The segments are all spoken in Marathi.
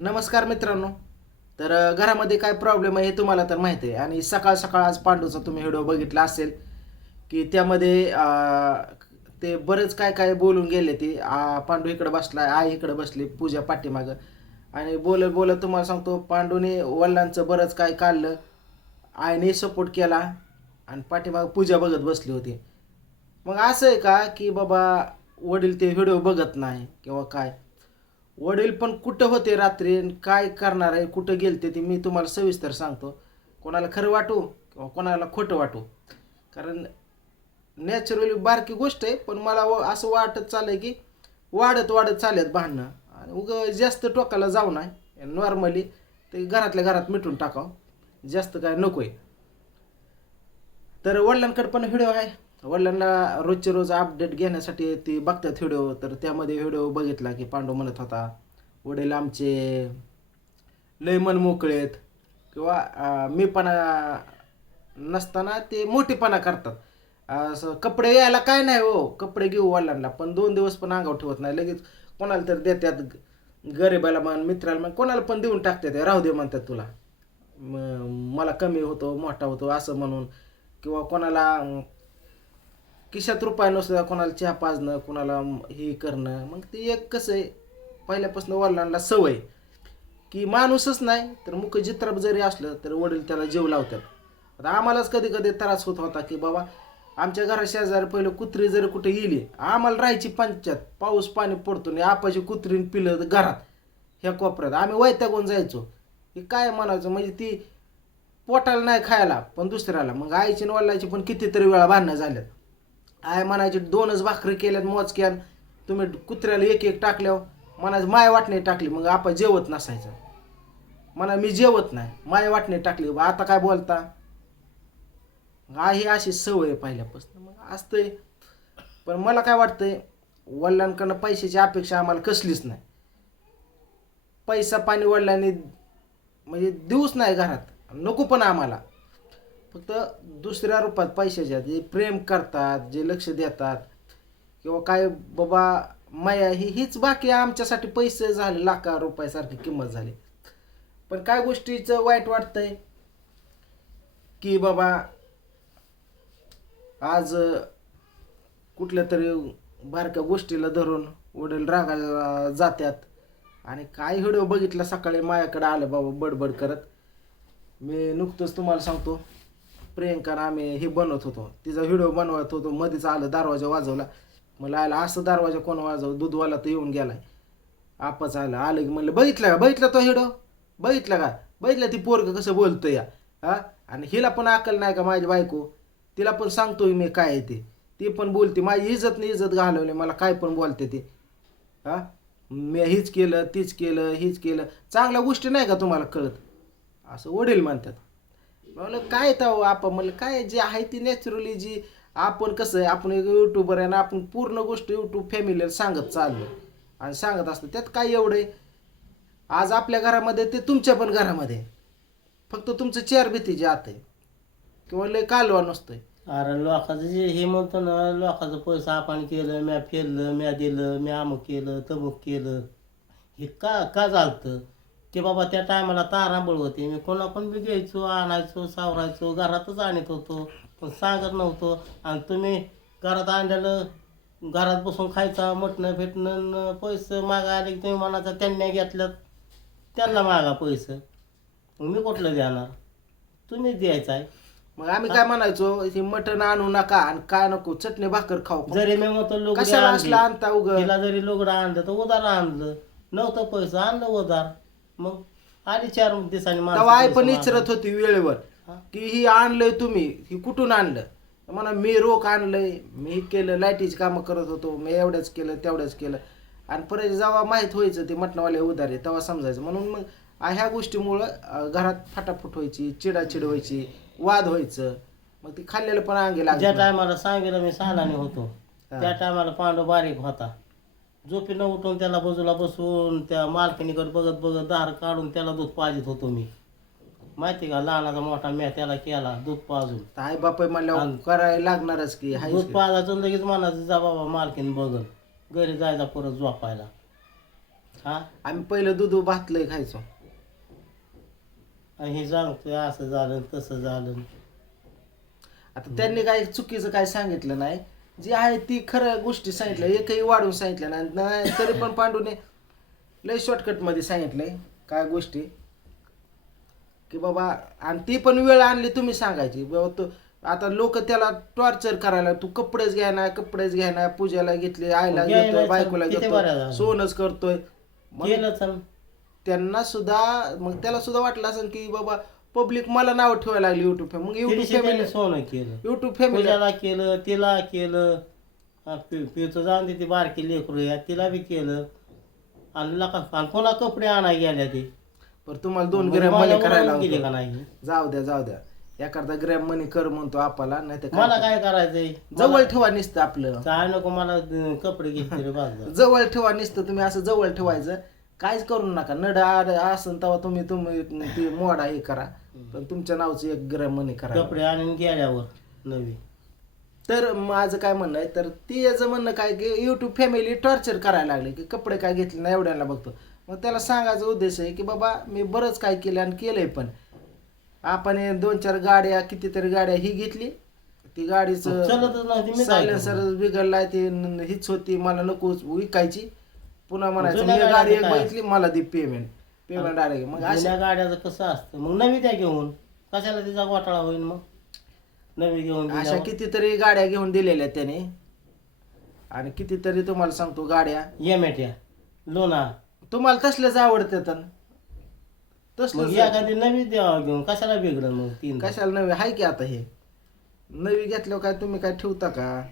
नमस्कार मित्रांनो. तर घरामध्ये काय प्रॉब्लेम आहे हे तुम्हाला तर माहिती आहे. आणि सकाळ सकाळ आज पांडूचा तुम्ही व्हिडिओ बघितला असेल की त्यामध्ये ते बरेच काय काय बोलून गेले ते. पांडू इकडं बसला आई इकडं बसली पूजा पाठीमागं. आणि बोलत बोलत तुम्हाला सांगतो पांडूने वडिलांचं बरंच काय काढलं. आईने सपोर्ट केला आणि पाठीमागं पूजा बघत बसली होती. मग असं आहे का की बाबा वडील ते व्हिडिओ बघत नाही किंवा काय? वडील पण कुठं होते रात्री आणि काय करणार आहे कुठं गेलते ते मी तुम्हाला सविस्तर सांगतो. कोणाला खरं वाटू किंवा कोणाला खोटं वाटू? कारण नॅचरली बारकी गोष्ट आहे पण मला व- असं वाटत चाललं की वाढत वाढत चालत भांडणं. आणि उग जास्त टोकाला जाऊ नाही नॉर्मली ते घरातल्या घरात मिटून टाकावं. जास्त काय नको आहे तर वडिलांकडे पण व्हिडिओ आहे. वडिलांना रोजचे रोज अपडेट घेण्यासाठी ती बघतात व्हिडिओ तर त्यामध्ये व्हिडिओ बघितला की पांडू म्हणत होता वडील आमचे लय मन मोकळेत किंवा मीपणा नसताना ते मोठेपणा करतात. असं कपडे यायला काय नाही हो कपडे घेऊ वडिलांना पण दोन दिवस पण अंगावर ठेवत नाही लगेच कोणाला तर देतात गरीबाला म्हण मित्राला म्हण कोणाला पण देऊन टाकतात राहू दे म्हणतात तुला. मला कमी होतो मोठा होतो असं म्हणून. किंवा कोणाला की शत्रू रुपये सुद्धा कोणाला चहा पाजणं कोणाला हे करणं. मग ते एक कसं आहे पहिल्यापासून वडिलांना सवय की माणूसच नाही तर मुख चित्र जरी असलं तर वडील त्याला जीव लावतात. आता आम्हालाच कधी कधी त्रास होत होता की बाबा आमच्या घरा शेजारी पहिलं कुत्री जर कुठे येली आम्हाला राहायची पंचायत. पाऊस पाणी पडतो आणि आपाची कुत्रीन पिलं घरात ह्या कोपऱ्यात. आम्ही वैतागून जायचो. हे काय म्हणायचं? म्हणजे ती पोटाला नाही खायला पण दुसऱ्याला. मग आईची आणि वडिलाची पण कितीतरी वेळा भांडणं झाल्यात. आय म्हणायचे दोनच भाकरी केल्यात मोजक्यान तुम्ही कुत्र्याला एक एक टाकल्यावर म्हणायचं माय वाटणे टाकली मग आपण जेवत नसायचं. म्हणा मी जेवत नाही माय वाटणे टाकली आता काय बोलता? आहे अशी सवय आहे पहिल्यापासून. मग असतंय. पण मला काय वाटतंय वडिलांकडनं पैशाची अपेक्षा आम्हाला कसलीच नाही. पैसा पाणी वडिलांनी म्हणजे देऊच नाही घरात. नको पण आम्हाला. फक्त दुसऱ्या रूपात पैशाच्या जे प्रेम करतात जे लक्ष देतात किंवा काय बाबा माया ही हीच बाकी आमच्यासाठी पैसे झाले लाखा रुपयासारखी किंमत झाली. पण काय गोष्टीचं वाईट वाटतंय? की बाबा आज कुठल्या तरी बारक्या गोष्टीला धरून वडील रागाला जात्यात आणि काय व्हिडिओ बघितला सकाळी माझ्याकडे आलं बाबा बडबड करत. मी नुकतंच तुम्हाला सांगतो प्रियंका आम्ही हे बनवत होतो. तिचा व्हिडिओ बनवत होतो मध्येच आलं दरवाजा वाजवला. मला आला असं दरवाजा कोण वाजव दूधवाला तर येऊन गेलाय. आपच आलं आलं की म्हणलं बघितलं का? बघितला तो हिडो? बघितला का? बघितलं ती पोरग कसं बोलतो या? हा? आणि हिला पण अक्कल नाही का माझी बायको? तिला पण सांगतो मी काय आहे ते. ती पण बोलते माझी इज्जत नाही इज्जत घालवली मला काय पण बोलते ते. हा? मी हीच केलं तीच केलं हीच केलं. चांगल्या गोष्टी नाही का तुम्हाला कळत? असं वडील म्हणतात. म्हणलं काय तर आपण? म्हणलं काय जे आहे ती नॅचरली जी आपण कसं आहे आपण एक युट्यूबर आहे ना आपण पूर्ण गोष्ट युट्यूब फॅमिलीला सांगत चाललो. आणि सांगत असतो त्यात काय एवढं आहे? आज आपल्या घरामध्ये ते तुमच्या पण घरामध्ये आहे. फक्त तुमचं चेयर भीती जे आत आहे. किंवा लय कालवा नसतोय. अरे लोकांचं जे हे म्हणतो ना लोकांचं पैसा आपण केलं म्या फेरलं म्या दिलं म्या अमुक केलं तमुक केलं हे का का चालतं की बाबा त्या टायमाला तारांबळ होते. मी कोणाकडून बी घ्यायचो आणायचो सावरायचो घरातच आणत होतो. पण सांगत नव्हतो. आणि तुम्ही घरात आणलेलं घरात बसून खायचा मटणं फेटणं न पैसे मागा आले की तुम्ही म्हणायचं त्यांनी घेतलं त्यांना मागा पैसे. मग मी कुठलं देणार? तुम्हीच द्यायचं आहे. मग आम्ही काय म्हणायचो हे मटण आणू नका आणि काय नको चटणी भाकर खाऊ जरी मी म्हणतो असला आणता उग? तिला जरी लुगडं आणलं तर उधार आणलं. नव्हतं पैसे आणलं उधार मग आली चार दिवसांनी तेव्हा आई पण. विचारत होती वेळेवर. की ही आणलंय तुम्ही ही कुठून आणलं? म्हणा मी रोख आणलंय मी केलं लाईटीची कामं करत होतो मी एवढंच केलं तेवढंच केलं. आणि परत जेव्हा माहीत व्हायचं ते मटणावाले उधारे तेव्हा समजायचं. म्हणून मग ह्या गोष्टीमुळं घरात फाटाफूट व्हायची चिडाचिड व्हायची वाद व्हायचं. मग ती खाल्लेलं पण अंगी ज्या लागत टायमाला सांगितलं मी सालाने होतो. त्या टायमाला पांडू बारीक होता. झोपीनं उठून त्याला बाजूला बसून त्या मालकिनीकडे बघत बघत दार काढून त्याला दूध पाजत होतो मी. माहिती का? लहानाचा मोठा म्या त्याला केला दूध पाजून. आई बाप म्हणल्यावर करायला लागणारच की हायच दूध. पाजायचं लगेच म्हणायचं जा बाबा मालकीन बघल घरी जायचा परत झोपायला. हा? आम्ही पहिलं दूध भात लय खायचो. आणि हे सांगतोय असं झालं तसं झालं. आता त्यांनी काय चुकीचं काय सांगितलं नाही? जी आहे ती खरं गोष्टी सांगितल्या एकही वाढून सांगितलं नाही. नाही तरी पण पांडूने लय शॉर्टकटमध्ये सांगितलंय काय गोष्टी. की बाबा आणि ती पण वेळ आणली तुम्ही सांगायची. बाबा तो आता लोक त्याला टॉर्चर करायला तू कपडेच घ्याय ना कपडेच घ्याय ना पूजाला घेतले आईला घ्यायला घेतोय बायकोला किती बरं घेतोय झालं. सोनच करतोय. मग त्यांना सुद्धा मग त्याला सुद्धा वाटलं असेल की बाबा पब्लिक मला नाव ठेवायला लागली युट्यूब मग युट्यूब फॅमिली सोनं केलं. युट्यूब फॅमिली पूजाला केलं तिला केलं पि- पिवचं जाऊन दे ती बारकी लेकरू या तिला बी केलं. आणि लका आणि कोणा कपडे आणाय गेल्या ते? पर तुम्हाला दोन ग्रॅम मनी करायला गेले. का नाही? जाऊ द्या जाऊ द्या. एखादा ग्रॅम मनी कर म्हणतो आपला नाही तर मला काय करायचंय? जवळ ठेवा निसतं आपलं. काय नको मला अं, कपडे घेतले रे बाजार जवळ ठेवा निसतं तुम्ही असं जवळ ठेवायचं. काहीच करू नका. नड आड असन तेव्हा तुम्ही तुम्ही ती मोडा हे करा. पण तुमच्या नावचं एक ग्रॅम मनी करा कपडे आणून गेल्यावर नवी तर माझं काय म्हणणं आहे तर ती याचं म्हणणं काय की युट्यूब फॅमिली टॉर्चर करायला लागले की कपडे काय घेतले नाही एवढ्याला बघतो मग त्याला सांगायचा उद्देश आहे की बाबा मी बरंच काय केलं आणि केलंय पण. आपण हे दोन चार गाड्या कितीतरी गाड्या ही घेतली. ती गाडीचं चलतच नव्हती मी काय सायलेन्सर? बिघडलाय ते न- हीच होती मला नको विकायची. पुन्हा म्हणायचं जुन्या मी गाडी एक काय? बघितली मला दे पेमेंट पेमेंट डायरेक्ट मग अशा जुन्या गाड्याचं कसं असतं? मग नवी त्या घेऊन? कशाला तिचा घोटाळा होईल मग? नवी घेऊन अशा दिल्यावर. कितीतरी गाड्या घेऊन दिलेल्या त्याने. आणि कितीतरी तुम्हाला सांगतो गाड्या. येमेट्या लोणा तुम्हाला तसल्याच आवडतात मग तसलं एखादी नवी द्यावा घेऊन कशाला बिघडलं मग तीन? कशाला नवी? आहे की आता हे? नवी घेतल्यावर काय तुम्ही काय ठेवता का?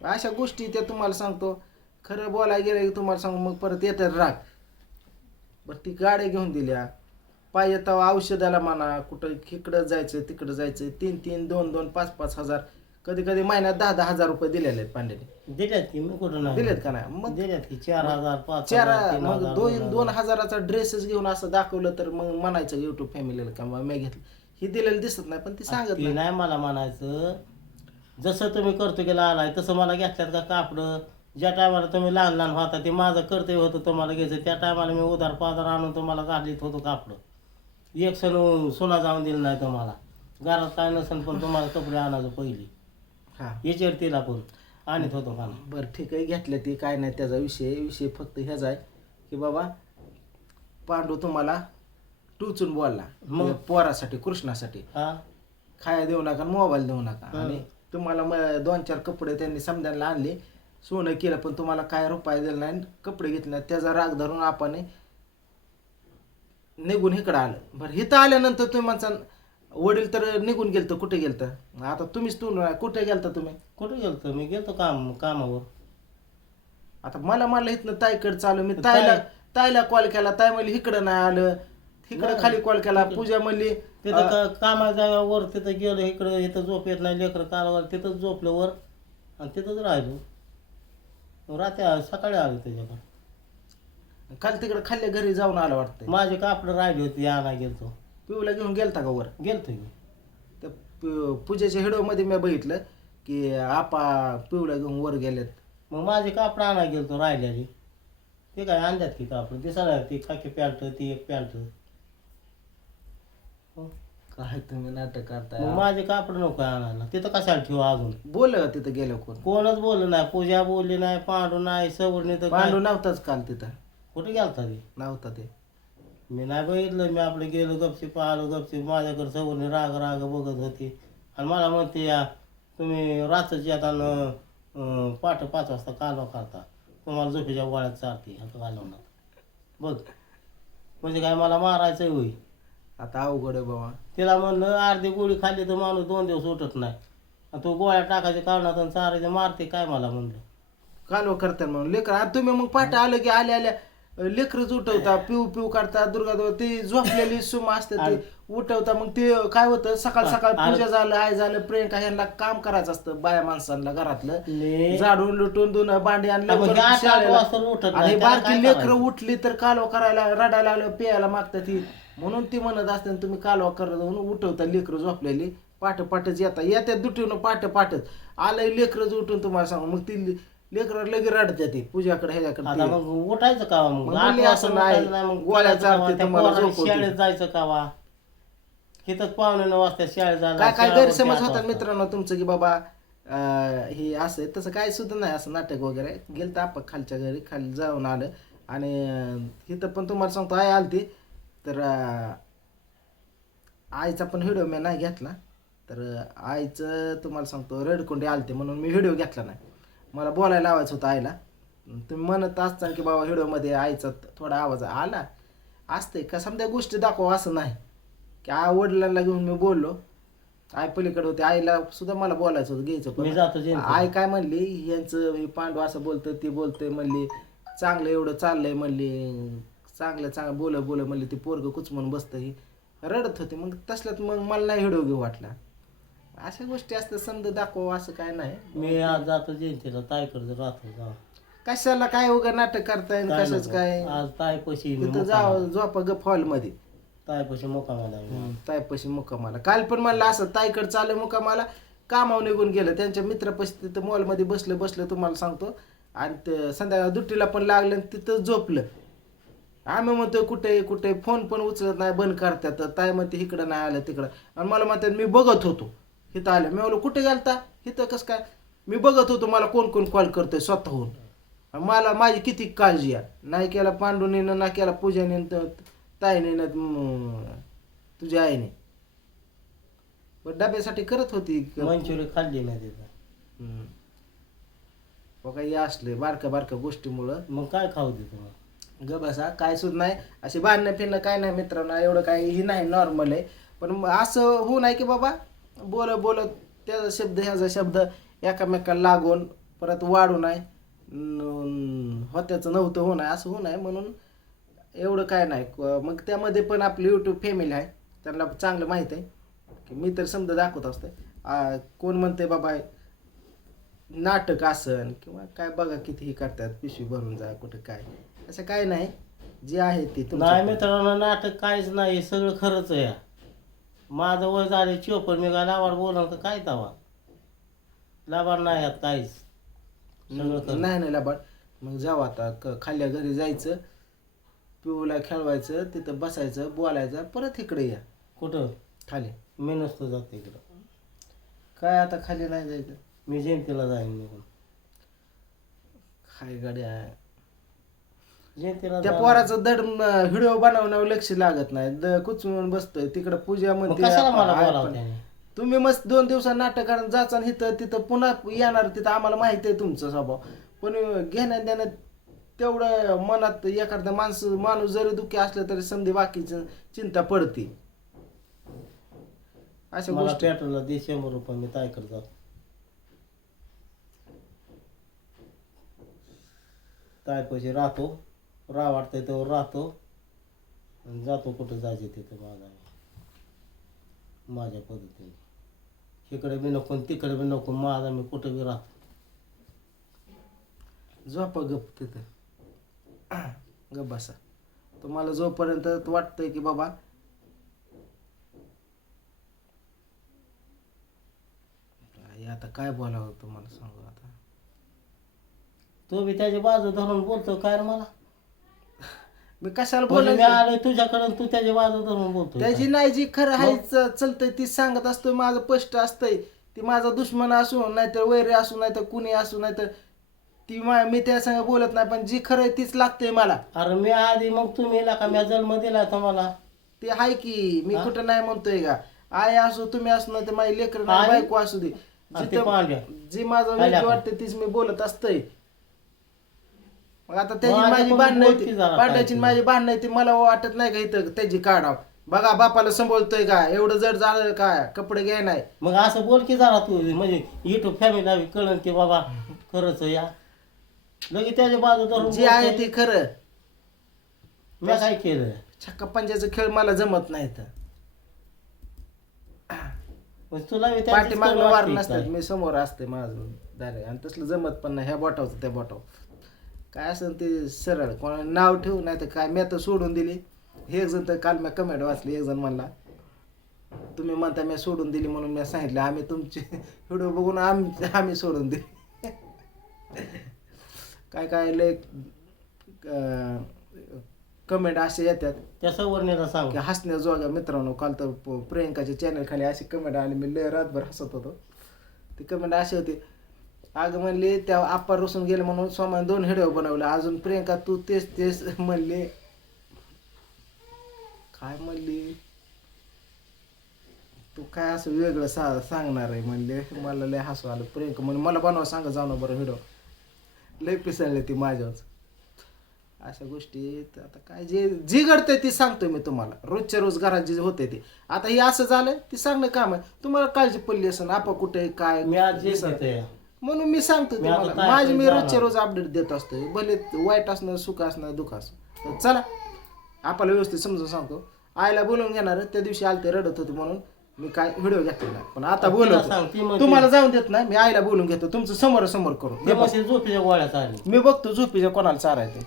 अशा गोष्टी त्या तुम्हाला सांगतो. खरं बोलायला गेलं की तुम्हाला सांगू मग परत येतात राग. बरं ती गाड्या घेऊन दिल्या. पाहिजे तेव्हा औषधाला म्हणा कुठं इकडं जायचं तिकडं जायचं तीन तीन दोन दोन पाच पाच हजार. कधी कधी महिन्यात दहा दहा हजार रुपये दिलेले आहेत पांड्याने. दिल्यात की मी कुठं नाही दिलेत का नाही? मग दिल्यात की चार हजार पाच चार हजार, तीन मग हजार, दोन दोन हजार. हजाराचा ड्रेसेस घेऊन असं दाखवलं तर मग म्हणायचं युट्यूब फॅमिलीला का मग मी घेतलं. ही दिलेलं दिसत नाही पण ती सांगत ती नाही. नाही मला म्हणायचं. जसं तुम्ही करतो गेला आलाय तसं मला घेतल्यात का कापडं? ज्या टायमाला तुम्ही लहान लहान होता ते माझं कर्तव्य होतं तुम्हाला घ्यायचं. त्या टायमाला मी उधार पाधार आणून तुम्हाला घालीत होतो कापडं. एक सण सोना जाऊन दिलं नाही तुम्हाला. घरात काय नसेल पण तुम्हाला कपडे आणायचं पहिली. हा. याच्यावर तिला पण आणत होतो का बरं ठीक आहे घेतलं ती काय नाही त्याचा विषय विषय फक्त ह्याचा आहे की बाबा पांडू तुम्हाला टुचून बोलला. मग? पोरासाठी कृष्णासाठी. हा. खाया देऊ नका मोबाईल देऊ नका. आणि तुम्हाला दोन चार कपडे त्यांनी समजायला आणले. सोनं केलं पण तुम्हाला काय रुपये दिला नाही कपडे घेतले नाही त्याचा राग धरून आपण निघून इकडं आलं. बरं इथं आल्यानंतर तुम्ही म्हणता वडील तर निघून गेलतं कुठे गेलतं? आता तुम्हीच तू कुठे गेलता तुम्ही? कुठे गेलतो? मी गेलतो काम कामावर. आता मला म्हणलं इथनं ताईकडे चालू. मी ताई- ताईला ताईला कॉल केला ताई म्हणली इकडं नाही आलं. इकडं नाही. खाली कॉल केला पूजा म्हणली तिथं का- कामाच्या जागेवर तिथं गेलो इकडं इथं झोप येत नाही लेकरं कालवर तिथंच झोपलं वर. आणि तिथंच राहिलो. रात्री सकाळी आलो त्याच्याकडे. काल तिकडे खाल्ल्या घरी जाऊन आलं वाटतंय. माझे कापडं राहिले होते याना गेलतो. पिऊला घेऊन गेलता का वर? गेलतो मी त्या पु- पूजेच्या हिडो मध्ये मी बघितलं की आपा पिऊला घेऊन वर गेलेत. मग माझे कापडं आणा गेलतो राहिलेली ते काय आणल्यात की कापड? दिसायला ती खाकी पॅन्ट ती एक पॅन्ट. काय तुम्ही नाटक करताय? मग माझे कापड नको आणायला. तिथं कशाला ठेवा अजून? बोल तिथं गेलं कोण? कोणच बोललं नाही. पूजा बोलली नाही पांडू नाही सवरणी तर काय? पांडू नव्हताच काल तिथं. कुठे गेलता ती? नव्हता ते. मी नाही बघितलं. मी आपलं गेलो गपची पाहिलो गपची माझ्याकडे सगळं राग राग बघत होती. आणि मला म्हणते या तुम्ही रात्रची आता न पाठ पाच वाजता कालवा करता. तुम्हाला झोपेच्या गोळ्यात चालते आता घालवणार. बघ. म्हणजे काय मला मारायचं होई आता अवघड आहे बाबा. तिला म्हणलं अर्धी गोळी खाल्ली तर माणूस दोन दिवस उठत नाही. आणि तो गोळ्या टाकायचे कारणात आणि चारायचे मारते काय मला म्हणलं. कालवा करतात म्हणून. लेकर आता तुम्ही मग पाठ आलं की आल्या आल्या लेकरच उठवता पिऊ पिऊ करता दुर्गा दुर्गा ती झोपलेली सुम असते ते उठवता मग ते काय होतं सकाळ सकाळ पूजा झालं आय झालं प्रियंका ह्यांना काम करायचं असतं बाया माणसांना घरातलं. झाडून लुटून दोन भांडी आणि मग लवकर आठ- आठ शाळेला- वाजता उठत नाही, आणि त्याला बारकी लेकरं करायचं? उठली तर कालवा करायला रडायला लागलं प्यायला मागतात ती. म्हणून ती म्हणत असते आणि तुम्ही कालवा करत म्हणून उठवता लेकरं झोपलेली. पाठ पाठच येता येत्या दुटीनं पाठ पाठच आलंय लेकरं उठून तुम्हाला सांगू. मग ती लेकरं लगे रडते ते. पूजाकडे आता ह्याच्याकडे मग उठायचं का मग? आठ म्हणले वाजता असं नाही, उठायचं नाही, मग गोळ्या का? पोराला झोपवते. शाळेत जायचं कावा तिथंच पावणे नऊ वाजता शाळेत जायला काय काय गैरसमज आठ होतात वाजता. मित्रांनो तुमचं की बाबा अं, हे असं आहे. तसं काय सुद्धा नाही. असं नाटक वगैरे. गेलं तर आपण खालच्या घरी खाली जाऊन आलं. आणि अं, इथं पण तुम्हाला सांगतो आई आलती. तर आईचा पण व्हिडिओ मी नाही घेतला. तर आईचं तुम्हाला सांगतो रेडकोंडी आलते म्हणून मी व्हिडिओ घेतला नाही. मला बोलायला लावायचं होतं आईला. तुम्ही म्हणत असताना की बाबा व्हिडिओमध्ये आईचा थोडा आवाज आला. असते का? समजा गोष्टी दाखवा असं नाही. की आई वडिलांना घेऊन मी बोललो. आई पलीकडे होते. आईला सुद्धा मला बोलायचं होतं घ्यायचं मी आई काय म्हणली? यांचं हे पांडू असं बोलतं ती बोलतंय म्हणली. चांगलं एवढं चाललंय म्हणली. चांगलं चांगलं बोल बोल म्हणली ती पोरग कुचमून बसतं ही. रडत होती. मग तसल्यात मग मला नाही व्हिडिओ घेऊ वाटला. अशा गोष्टी असतात समजा दाखव असं काय नाही. मी आज जातो जयंतीला ताईकडे राहतो जाऊ कशाला काय उगा नाटक करताय काय कशाच. काय? आज ताईपाशी मी तिथं जाव झोपा गप हॉलमध्ये ताईपाशी मुकामाला आहे. ताईपाशी मुक्कामाला काल पण म्हणलं असं ताईकडे चालू मुक्कामाला कामावर निघून गेलं. त्यांच्या मित्रापाशी तिथं मॉलमध्ये बसलं बसलं तुम्हाला सांगतो. आणि ते संध्याकाळ दुट्टीला पण लागलं आणि तिथं झोपलं. आम्ही म्हणतोय कुठे कुठे फोन पण उचलत नाही बंद करतात. ताई म्हणते इकडं नाही आलं तिकडं. आणि मला म्हणतात मी बघत होतो. इथं आलं. मी म्हणलो कुठे गेलता? इथं कसं काय? मी बघत होतो मला कोण कोण कॉल करतोय स्वतःहून. मला माझी किती काळजी आहे नाही केला पांडुनीनं ना केला पूजाने ताईने न तुझ्या आईने. पण डब्यासाठी करत होती मंचुरी खाल्ली नाही तिथं. बघा हे असले बारक्या बारक्या गोष्टीमुळं मग काय खाऊ दे तुम्हाला? ग बसा काय सुद्धा नाही. असे बांधणं फिरणं काय नाही मित्रांनो एवढं काही ही नाही नॉर्मल आहे. पण असं होऊ नाही की बाबा बोल बोलत त्याचा शब्द ह्याचा शब्द एकामेकाला लागून परत वाढू नाही. होत्याचं नव्हतं होऊ नये असं होऊ नाही. म्हणून एवढं काय नाही. मग त्यामध्ये पण आपली यूट्यूब फॅमिली आहे. त्यांना चांगलं माहीत आहे. की मी तर समजा दाखवत असते कोण म्हणते बाबा नाटक असन किंवा काय बघा किती हे करतात पिशवी भरून जा कुठं काय. असं काय नाही. जे आहे ते तुमचं- नाही मित्रांनो नाटक काहीच नाही हे सगळं खरंच आहे. माझं वय झाले चोपड मी काय लावाड बोलणार तर काय तवा? लावाड नाही यात काहीच. सगळं खरं. नाही नाही लाबाड मग जाऊ आता क- खाल्ल्या घरी जायचं पिऊला खेळवायचं तिथं बसायचं बोलायचं परत इकडे या. कुठं? खाली. मी नसतो जात इकडं. काय आता खाली नाही जायचं? मी जयंतीला जाईन निघून. खाय गाड्या जयंतीला त्या पोराचं दड व्हिडिओ बनवण्यावर लक्ष लागत नाही. द कुचवून बसतोय. तिकडं पूजा मग म्हणते कशाला मला आपण- बोलावं त्याने? तुम्ही मस्त दोन दिवसात नाटक करून जाचा आणि इथं तिथं पुन्हा येणार तिथं आम्हाला माहिती आहे तुमचा स्वभाव. पण घेण्यात देण्यात तेवढं मनात एखादा माणूस माणूस जरी दुःखी असलं तरी समधी बाकीची चिंता पडते. अशा मला गोष्टी. पेट्रोलला दे शंभर रुपये मी तायकडे जातो ताय पैसे राहतो? रा वाटतंय तेव्हा राहतो. आणि जातो कुठं जायचं तिथं माझा माझ्या पद्धतीने. इकडे बी नको तिकडे बी नको माझा मी कुठं बी राहतो. झोपा गप तिथं. गप बसा. तुम्हाला जोपर्यंत वाटतंय की बाबा आता काय बोलावं तुम्हाला सांगू आता. तो बी त्याची बाजू धरून बोलतो काय मला? मी कशाला म्हणजे मी बोलायचं आलोय तुझ्याकडे तू त्याची बाजू धरून बोलतो त्याची नाही जी खरं आहे चलतंय ती सांगत असतोय माझं स्पष्ट असतंय. ती माझा दुश्मन असू नाहीतर वैरी असू नाहीतर कुणी असू नाहीतर ती मा मी त्या संग बोलत नाही पण जी खरं आहे तीच लागते मला. अरे मी आधी मग तुम्ही का? मी जन्म दिला तर मला ते आहे की मी हा? कुठं नाही म्हणतोय का? आई असू तुम्ही असू नाही तर माझी लेकर आई? बायको असू दे. ते जिथं-. जी माझं योग्य? वाटते तीच मी बोलत असतंय. मग आता त्याची माझ्या माझी पण भांडणं आहे जरा पांड्याची काय माझी भांडणं ती. मला वाटत नाही का इथं त्याची काढाव. बघा बापाला संभोलतोय का? एवढं जड झालं का? कपडे घ्याय नाही. मग असं बोल की जरा तू. म्हणजे युट्यूब फॅमिली कळण की बाबा खरंच या. लगेच त्याच्या बाजू धरून जे आहे. ते खरं. मी काय केलं? छक्का पंजाचा खेळ मला जमत नाही तर तुला बी त्याचीच पाठीमागलं कळ वार वाटते नसतात. काय? मी समोर असते माझं. डायरेक्ट. आणि तसलं जमत पण नाही. ह्या बोटावचं त्या बोटाव काय असेल ते सरळ कोणाला नाव ठेवू नाही तर काय? मी आता सोडून दिली. हे एक जण तर काल मी कमेंट वाचली एक जण म्हणला तुम्ही म्हणता मी सोडून दिली म्हणून मी सांगितलं आम्ही तुमचे व्हिडिओ बघून आम्ही आम्ही सोडून दिली. काय काय लय कमेंट असे येतात. त्या सवर्णीला सांग. की हसण्याजोगा मित्रांनो काल तर प्रियंकाच्या चॅनल खाली अशी कमेंट आली मी लय रातभर हसत होतो. ती कमेंट अशी होती अगं म्हणले त्या आप्पा रोसून गेले म्हणून सोमाने दोन हिडिओ बनवलं. अजून प्रियंका तू तेच तेच म्हणले. काय म्हणली? तू काय असं वेगळं सा सांगणार आहे म्हणले. मला लय हसू आलं. प्रियंका म्हणून मला बनवा सांगा जाऊ ना बरं व्हिडिओ. लय पिसळले ती माझ्याच अशा गोष्टी आता काय जे जी घडतंय ती सांगतोय मी तुम्हाला. रोजच्या रोज घरात जे होते ते. आता हे असं झालं ती सांगणं काम आहे. तुम्हाला काळजी पडली असं आपा कुठे काय? मी आज म्हणून मी सांगतो मी आता तुम्हाला काय माझी मी करणार? रोजच्या रोज अपडेट देत असतो भले वाईट असणं सुख असणं दुःख असणं तर चला आपल्याला व्यवस्थित समजून सांगतो. आईला बोलवून घेणार त्या दिवशी आलते रडत होते म्हणून मी काय व्हिडिओ घेतला नाही. पण आता सांग ती म्हणते- तुम्हाला जाऊन देत नाही मी आईला बोलून घेतो. तुमचं समोर समोर करून झोपीच्या मी बघतो झोपीच्या कोणाला चारायचं